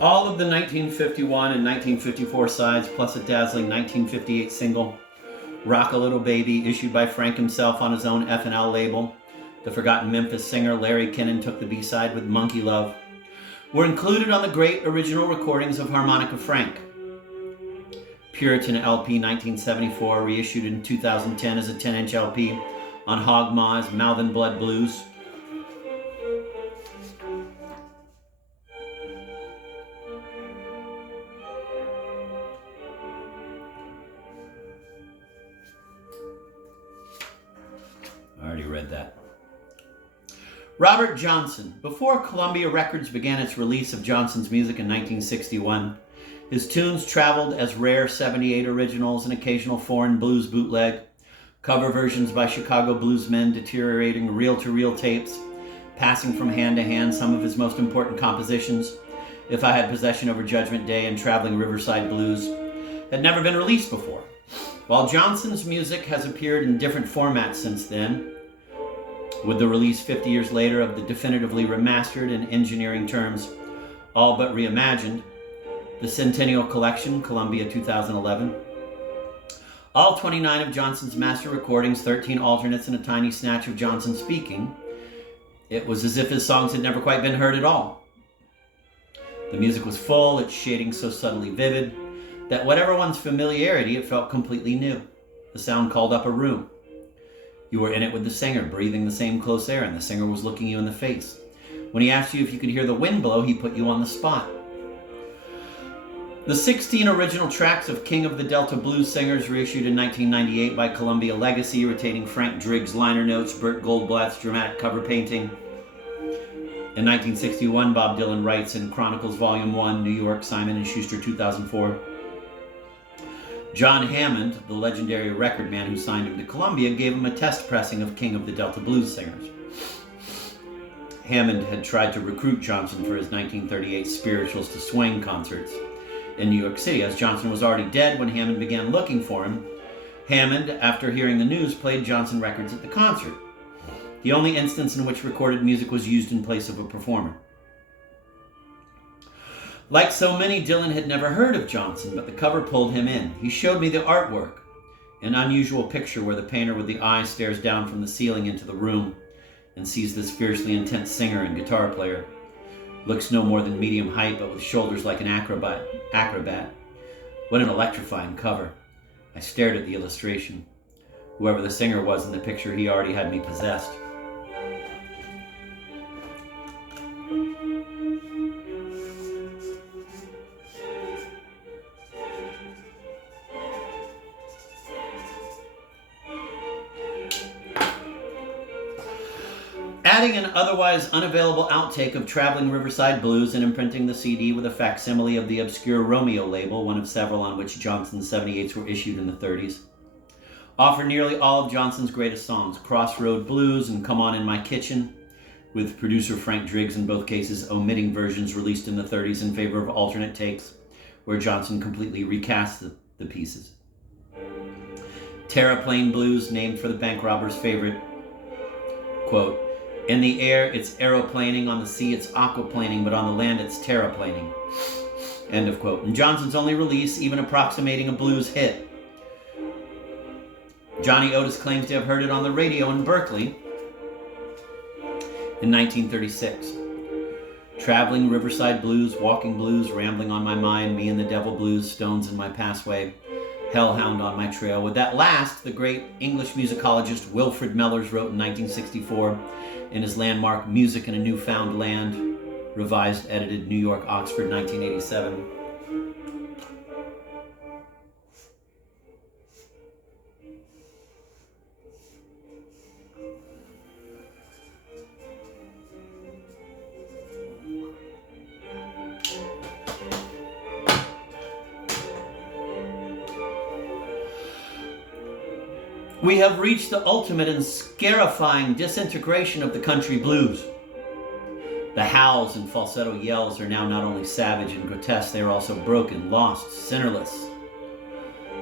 All of the 1951 and 1954 sides, plus a dazzling 1958 single, Rock a Little Baby, issued by Frank himself on his own F&L label. The forgotten Memphis singer Larry Kinnon took the B-side with Monkey Love, were included on the great original recordings of Harmonica Frank. Puritan LP 1974, reissued in 2010 as a 10-inch LP on Hog Maw's Mouth and Blood Blues. I already read that. Robert Johnson. Before Columbia Records began its release of Johnson's music in 1961, his tunes traveled as rare 78 originals and occasional foreign blues bootleg, cover versions by Chicago bluesmen, deteriorating reel-to-reel tapes, passing from hand to hand some of his most important compositions, If I Had Possession Over Judgment Day and Traveling Riverside Blues, had never been released before. While Johnson's music has appeared in different formats since then, with the release 50 years later of the definitively remastered, in engineering terms, all but reimagined, the Centennial Collection, Columbia 2011, all 29 of Johnson's master recordings, 13 alternates, and a tiny snatch of Johnson speaking, it was as if his songs had never quite been heard at all. The music was full, its shading so subtly vivid, that whatever one's familiarity, it felt completely new. The sound called up a room. You were in it with the singer, breathing the same close air, and the singer was looking you in the face. When he asked you if you could hear the wind blow, he put you on the spot. The 16 original tracks of King of the Delta Blues Singers, reissued in 1998 by Columbia Legacy, retaining Frank Driggs' liner notes, Burt Goldblatt's dramatic cover painting. In 1961, Bob Dylan writes in Chronicles Volume 1, New York, Simon & Schuster, 2004. John Hammond, the legendary record man who signed him to Columbia, gave him a test pressing of King of the Delta Blues Singers. Hammond had tried to recruit Johnson for his 1938 Spirituals to Swing concerts in New York City. As Johnson was already dead when Hammond began looking for him, Hammond, after hearing the news, played Johnson records at the concert, the only instance in which recorded music was used in place of a performer. Like so many, Dylan had never heard of Johnson, but the cover pulled him in. He showed me the artwork, an unusual picture where the painter with the eye stares down from the ceiling into the room and sees this fiercely intense singer and guitar player. Looks no more than medium height, but with shoulders like an acrobat. What an electrifying cover. I stared at the illustration. Whoever the singer was in the picture, he already had me possessed. Adding an otherwise unavailable outtake of Traveling Riverside Blues and imprinting the CD with a facsimile of the obscure Romeo label, one of several on which Johnson's 78s were issued in the 30s, offer nearly all of Johnson's greatest songs, Crossroad Blues and Come On In My Kitchen, with producer Frank Driggs in both cases omitting versions released in the 30s in favor of alternate takes, where Johnson completely recast the pieces. Terraplane Blues, named for the bank robber's favorite, quote, in the air, it's aeroplaning. On the sea, it's aquaplaning. But on the land, it's terraplaning. End of quote. And Johnson's only release, even approximating a blues hit. Johnny Otis claims to have heard it on the radio in Berkeley in 1936. Traveling Riverside Blues, Walking Blues, Rambling on My Mind, Me and the Devil Blues, Stones in My Passway, Hellhound on My Trail. With that last, the great English musicologist Wilfrid Mellors wrote in 1964 in his landmark Music in a Newfound Land, revised, edited, New York, Oxford, 1987. We have reached the ultimate and scarifying disintegration of the country blues. The howls and falsetto yells are now not only savage and grotesque, they are also broken, lost, sinnerless.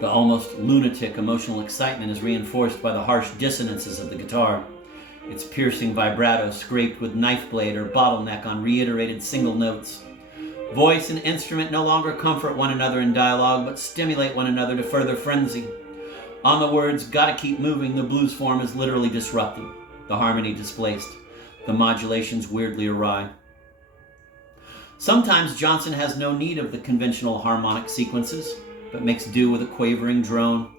The almost lunatic emotional excitement is reinforced by the harsh dissonances of the guitar, its piercing vibrato scraped with knife blade or bottleneck on reiterated single notes, Voice and instrument no longer comfort one another in dialogue, but stimulate one another to further frenzy. On the words, "gotta keep moving," the blues form is literally disrupted, the harmony displaced, the modulations weirdly awry. Sometimes Johnson has no need of the conventional harmonic sequences, but makes do with a quavering drone.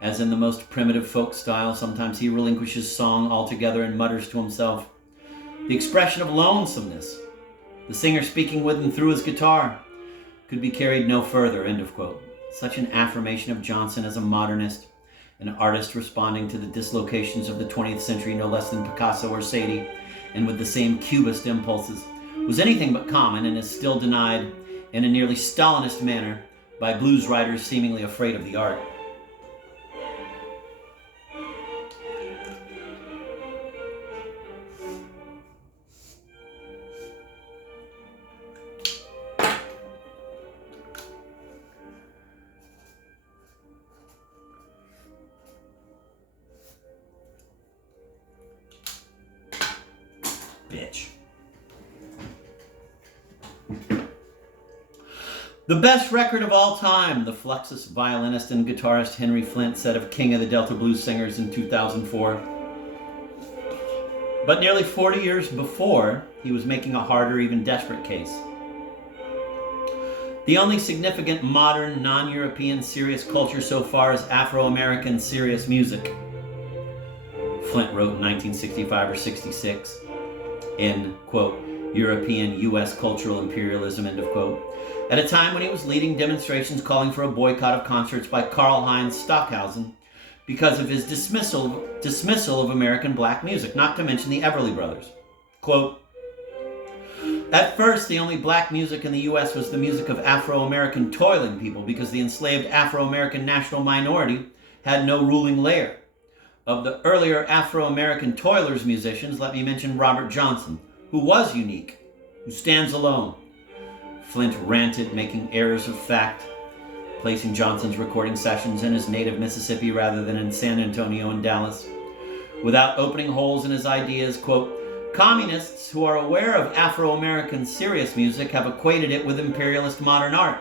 As in the most primitive folk style, sometimes he relinquishes song altogether and mutters to himself. The expression of lonesomeness, the singer speaking with and through his guitar, could be carried no further, end of quote. Such an affirmation of Johnson as a modernist, an artist responding to the dislocations of the 20th century no less than Picasso or Sadie, and with the same Cubist impulses, was anything but common and is still denied in a nearly Stalinist manner by blues writers seemingly afraid of the art. Bitch. The best record of all time, the Fluxus violinist and guitarist Henry Flint said of King of the Delta Blues Singers in 2004. But nearly 40 years before, he was making a harder, even desperate case. The only significant modern, non-European serious culture so far is Afro-American serious music, Flint wrote in 1965 or 66 in, quote, European U.S. cultural imperialism, end of quote, at a time when he was leading demonstrations calling for a boycott of concerts by Karlheinz Stockhausen because of his dismissal of American black music, not to mention the Everly Brothers. Quote, "At first, the only black music in the U.S. was the music of Afro-American toiling people because the enslaved Afro-American national minority had no ruling layer. Of the earlier Afro-American toilers musicians, let me mention Robert Johnson, who was unique, who stands alone." Flint ranted, making errors of fact, placing Johnson's recording sessions in his native Mississippi rather than in San Antonio and Dallas, without opening holes in his ideas. Quote, "Communists who are aware of Afro-American serious music have equated it with imperialist modern art,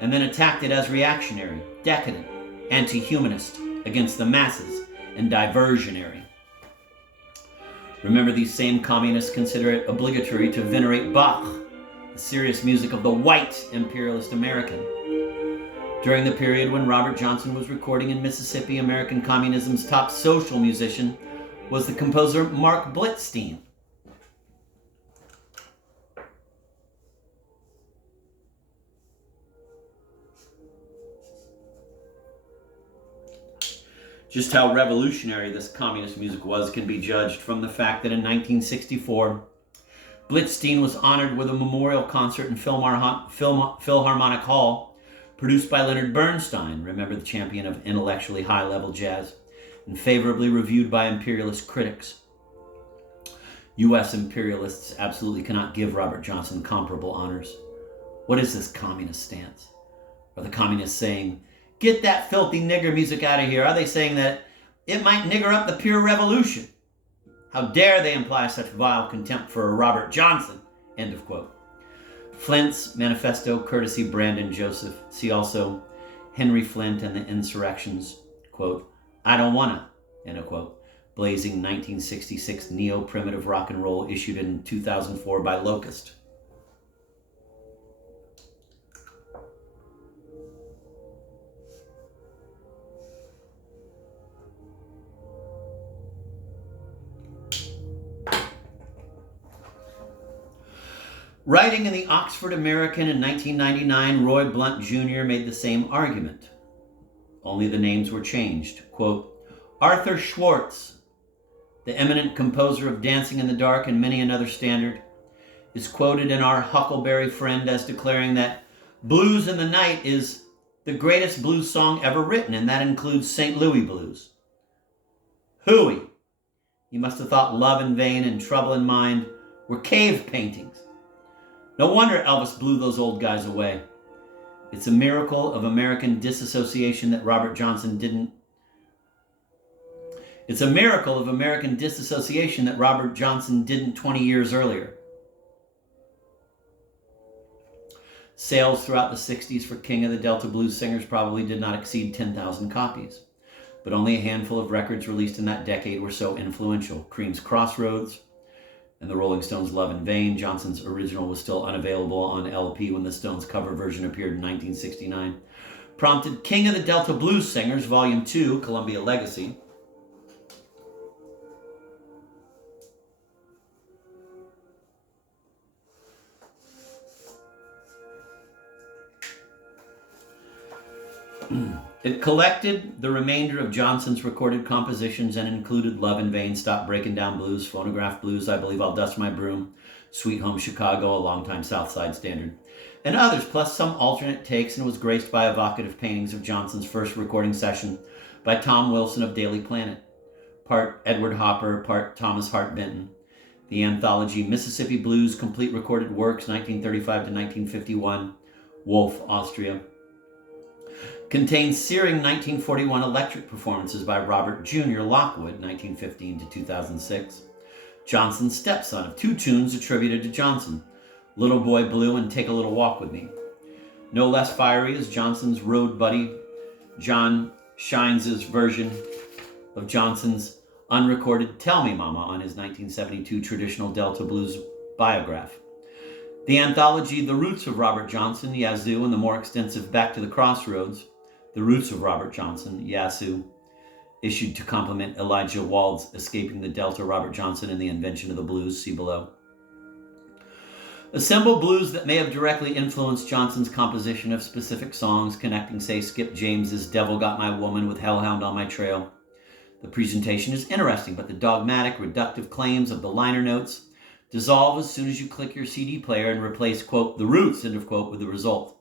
and then attacked it as reactionary, decadent, anti-humanist, against the masses, and diversionary. Remember, these same communists consider it obligatory to venerate Bach, the serious music of the white imperialist American. During the period when Robert Johnson was recording in Mississippi, American communism's top social musician was the composer Mark Blitzstein. Just how revolutionary this communist music was can be judged from the fact that in 1964, Blitzstein was honored with a memorial concert in Philharmonic Hall, produced by Leonard Bernstein, remember, the champion of intellectually high-level jazz, and favorably reviewed by imperialist critics. U.S. imperialists absolutely cannot give Robert Johnson comparable honors. What is this communist stance? Are the communists saying, "Get that filthy nigger music out of here"? Are they saying that it might nigger up the pure revolution? How dare they imply such vile contempt for a Robert Johnson? End of quote. Flint's manifesto, courtesy Brandon Joseph. See also Henry Flint and the Insurrections. Quote, "I don't wanna," end of quote. Blazing 1966 neo-primitive rock and roll, issued in 2004 by Locust. Writing in the Oxford American in 1999, Roy Blunt Jr. made the same argument. Only the names were changed. Quote, "Arthur Schwartz, the eminent composer of Dancing in the Dark and many another standard, is quoted in our Huckleberry Friend as declaring that Blues in the Night is the greatest blues song ever written, and that includes St. Louis blues. Hooey! You must have thought Love in Vain and Trouble in Mind were cave paintings. No wonder Elvis blew those old guys away. It's a miracle of American disassociation that Robert Johnson didn't. It's a miracle of American disassociation that Robert Johnson didn't 20 years earlier. Sales throughout the 60s for King of the Delta blues singers probably did not exceed 10,000 copies, but only a handful of records released in that decade were so influential. Cream's Crossroads and the Rolling Stones' Love in Vain. Johnson's original was still unavailable on LP when the Stones' cover version appeared in 1969. Prompted King of the Delta Blues Singers, Volume 2, Columbia Legacy. It collected the remainder of Johnson's recorded compositions and included Love in Vain, Stop Breaking Down Blues, Phonograph Blues, I Believe I'll Dust My Broom, Sweet Home Chicago, a longtime Southside standard, and others, plus some alternate takes, and was graced by evocative paintings of Johnson's first recording session by Tom Wilson of Daily Planet, part Edward Hopper, part Thomas Hart Benton. The anthology Mississippi Blues, Complete Recorded Works, 1935 to 1951, Wolf, Austria, contains searing 1941 electric performances by Robert Jr. Lockwood, 1915 to 2006, Johnson's stepson, of two tunes attributed to Johnson, Little Boy Blue and Take a Little Walk with Me. No less fiery is Johnson's road buddy John Shines' version of Johnson's unrecorded Tell Me Mama on his 1972 traditional Delta Blues biograph. The anthology The Roots of Robert Johnson, Yazoo, and the more extensive Back to the Crossroads, The Roots of Robert Johnson, Yazoo, issued to complement Elijah Wald's Escaping the Delta, Robert Johnson, and the Invention of the Blues, see below. Assemble blues that may have directly influenced Johnson's composition of specific songs, connecting, say, Skip James's Devil Got My Woman with Hellhound on My Trail. The presentation is interesting, but the dogmatic, reductive claims of the liner notes dissolve as soon as you click your CD player and replace, quote, the roots, end of quote, with the result.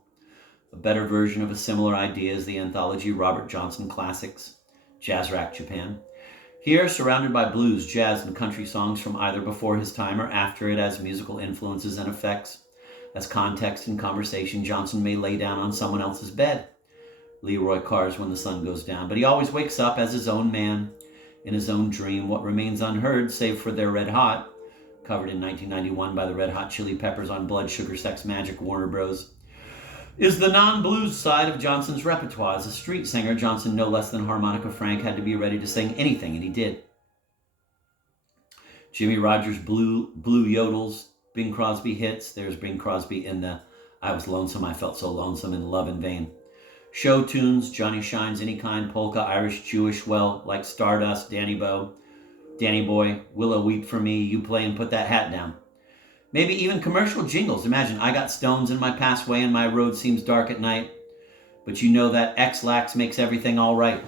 A better version of a similar idea is the anthology Robert Johnson Classics, Jazz Rack Japan. Here, surrounded by blues, jazz, and country songs from either before his time or after it as musical influences and effects, as context and conversation, Johnson may lay down on someone else's bed. Leroy Carr's When the Sun Goes Down, but he always wakes up as his own man, in his own dream. What remains unheard, save for They're Red Hot, covered in 1991 by the Red Hot Chili Peppers on Blood Sugar Sex Magik Warner Bros., is the non-blues side of Johnson's repertoire. As a street singer, Johnson, no less than Harmonica Frank, had to be ready to sing anything, and he did. Jimmy Rogers' blue yodels, Bing Crosby hits. There's Bing Crosby in the I Was Lonesome, I Felt So Lonesome, in Love in Vain. Show tunes, Johnny Shines, Any Kind, Polka, Irish, Jewish, well, like Stardust, Danny Boy, Willow Weep for Me, You Play and Put That Hat Down. Maybe even commercial jingles. Imagine, I got stones in my pathway and my road seems dark at night, but you know that X-Lax makes everything all right.